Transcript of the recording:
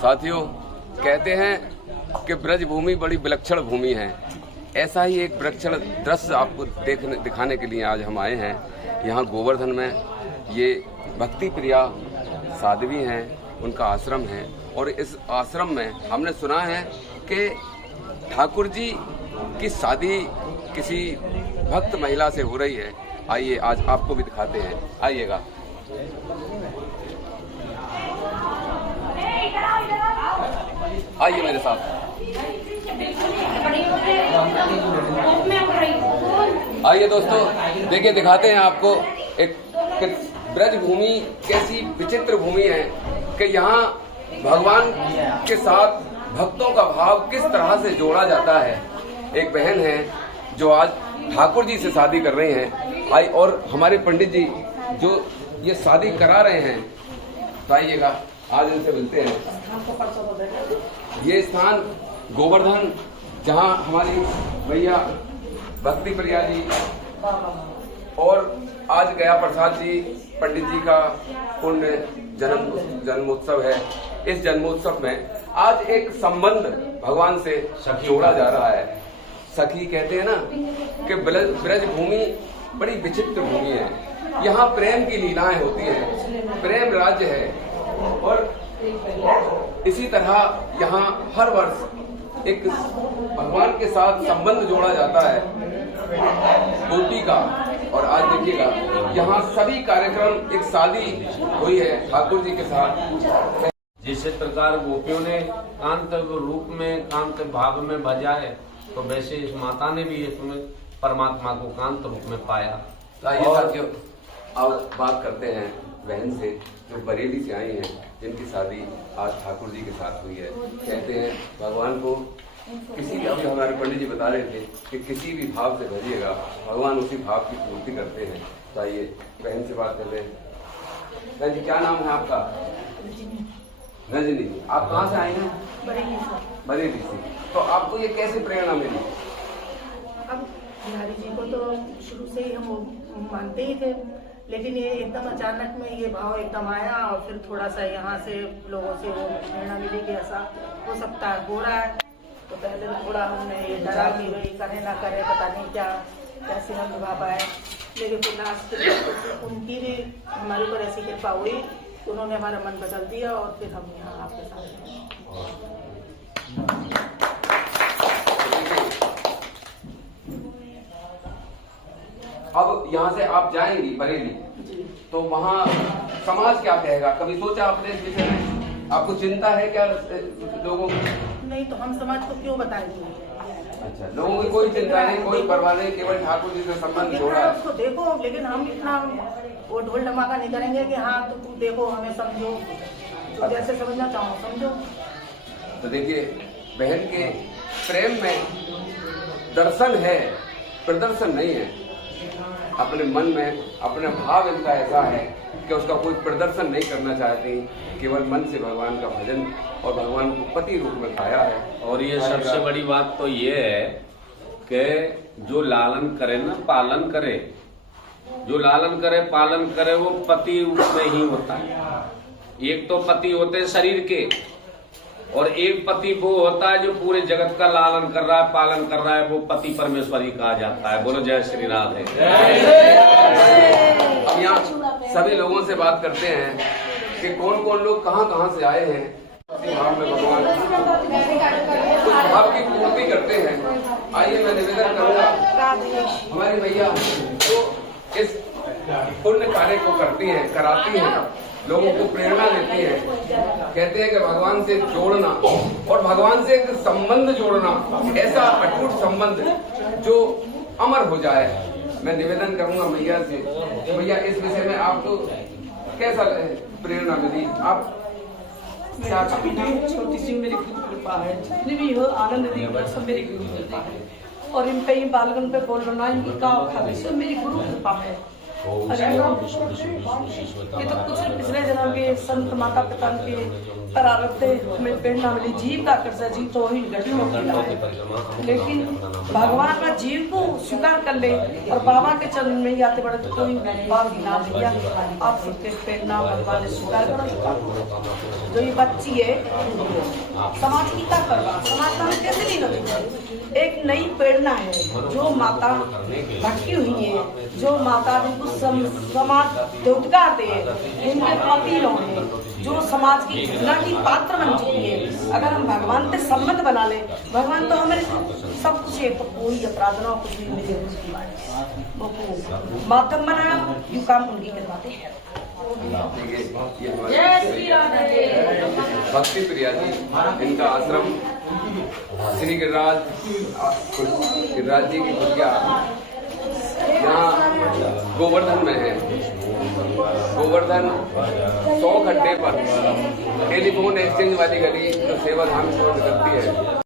साथियों, कहते हैं कि ब्रज भूमि बड़ी विलक्षण भूमि है। ऐसा ही एक विलक्षण दृश्य आपको दिखाने के लिए आज हम आए हैं। यहाँ गोवर्धन में ये भक्ति प्रिया साध्वी हैं, उनका आश्रम है। और इस आश्रम में हमने सुना है कि ठाकुर जी की शादी किसी भक्त महिला से हो रही है। आइए आज आपको भी दिखाते हैं, आइएगा। आइए मेरे साथ। आइए दोस्तों, देखिए दिखाते हैं आपको एक ब्रज भूमि कैसी विचित्र भूमि है कि यहाँ भगवान के साथ भक्तों का भाव किस तरह से जोड़ा जाता है। एक बहन है जो आज ठाकुर जी से शादी कर रही हैं। आई और हमारे पंडित जी जो ये शादी करा रहे हैं, तो आइएगा आज इनसे मिलते हैं। ये स्थान गोवर्धन, जहाँ हमारी भैया भक्ति प्रिया जी और आज गया प्रसाद जी पंडित जी का पुण्य जन्मोत्सव है। इस जन्मोत्सव में आज एक संबंध भगवान से जोड़ा जा रहा है। सखी कहते हैं ना कि ब्रज भूमि बड़ी विचित्र भूमि है। यहाँ प्रेम की लीलाएं होती हैं, प्रेम राज्य है। और इसी तरह यहाँ हर वर्ष एक भगवान के साथ संबंध जोड़ा जाता है गोपी का। और आज देखिएगा यहाँ सभी कार्यक्रम, एक शादी हुई है ठाकुर जी के साथ। जिस प्रकार गोपियों ने कांत रूप में, कांत भाव में भजा है, तो वैसे इस माता ने भी इसमें परमात्मा को कांत रूप में पाया। साथियों, अब बात करते हैं बहन से जो बरेली से आई हैं, जिनकी शादी आज ठाकुर जी के साथ हुई है। कहते हैं भगवान को किसी भी, अभी हमारे पंडित जी बता रहे थे कि किसी भी भाव से भजिएगा, भगवान उसी भाव की पूर्ति करते हैं। तो आइए बहन से बात करते हैं। बहन जी, क्या नाम है आपका? रजनी जी। आप कहाँ से आए हैं? बरेली से। तो आपको ये कैसे प्रेरणा मिली? अब बिहारी जी को तो शुरू से ही हम मानते ही थे, लेकिन ये एकदम अचानक में ये भाव एकदम आया। और फिर थोड़ा सा यहाँ से लोगों से वो प्रेरणा मिली कि ऐसा हो सकता है, हो रहा है। तो पहले तो थोड़ा हमने ये डरा कि भाई करे ना करे, पता नहीं क्या कैसे हम निभा पाए। लेकिन फिर लास्ट उनकी भी हमारे ऊपर ऐसी कृपा हुई, उन्होंने हमारा मन बदल दिया और फिर हम यहाँ आपके साथ हैं। अब यहाँ से आप जाएंगी बरेली, तो वहाँ समाज क्या कहेगा? कभी सोचा आपने इस विषय में? आपको चिंता है क्या लोगों की? नहीं, तो हम समाज को क्यों बताएंगे? अच्छा, लोगों की कोई चिंता नहीं, कोई परवाह नहीं, केवल ठाकुर जी से संबंध जोड़ा है। उसको देखो, लेकिन हम इतना वो ढोल धमाका नहीं करेंगे कि हाँ तो तुम देखो, हमें समझो, तो जैसे समझना चाहो समझो। तो देखिए, बहन के प्रेम में दर्शन है, प्रदर्शन नहीं है। अपने मन में अपना भाव इनका ऐसा है कि उसका कोई प्रदर्शन नहीं करना चाहती, केवल मन से भगवान का भजन और भगवान को पति रूप में पाया है। और ये सबसे बड़ी बात तो ये है कि जो लालन करे ना, पालन करे, जो लालन करे पालन करे, वो पति रूप में ही होता है। एक तो पति होते हैं शरीर के, और एक पति वो होता है जो पूरे जगत का लालन कर रहा है, पालन कर रहा है, वो पति परमेश्वर ही कहा जाता है। बोलो जय श्री राधे। अब यहाँ सभी लोगों से बात करते हैं कि कौन कौन लोग कहाँ से आए हैं, भाव में भगवान उस भाव की पूर्ति करते हैं। आइए मैं निवेदन करूंगा, हमारी भैया जो इस पुण्य कार्य को करती हैं, कराती हैं, लोगों को प्रेरणा देती है। कहते हैं कि भगवान से जोड़ना और भगवान से एक संबंध जोड़ना, ऐसा अटूट संबंध जो अमर हो जाए। मैं निवेदन करूंगा भैया से, भैया इस विषय में आपको कैसा प्रेरणा मिली? आप क्या? छोटी सी मेरी गुरु कृपा है, जितनी भी हो आनंद दी सब मेरी गुरु कृपा है। और इन पे बालगन पे बोल रहा, इनकी का सब मेरी गुरु कृपा है। ये तो कुछ पिछले जन्म के संत माता पिता के प्रारब्ध में प्रेरणा मिली। जीव का कर जीव तो वही घटना है, लेकिन भगवान अपना जीव को स्वीकार कर ले और बाबा के चरण में ही आते बढ़े तो कोई बात ना भैया। आप सबके प्रेरणा भगवान ने स्वीकार करो। जो ये बच्ची है समाज की क्या करवा, समाज का कैसे नहीं लगेगा। एक नई प्रेरणा है जो माता भटकी हुई है, जो माता जिनको समाज रोजगार दे, जिनके पति लोग हैं, जो समाज की घृणा की पात्र बन चुकी है। अगर हम भगवान से संबंध बना ले, भगवान तो हमारे सब कुछ है, तो कोई अपराध ना कुछ भी मिले माध्यम बनाया, यू काम उनकी करवाते हैं। भक्ति प्रिया जी, इनका आश्रम श्री गिरिराज जी की कुटिया यहाँ गोवर्धन में है। गोवर्धन 100 खड्डे पर टेलीफोन एक्सचेंज वाली गली जो सेवाधाम की ओर निकलती है।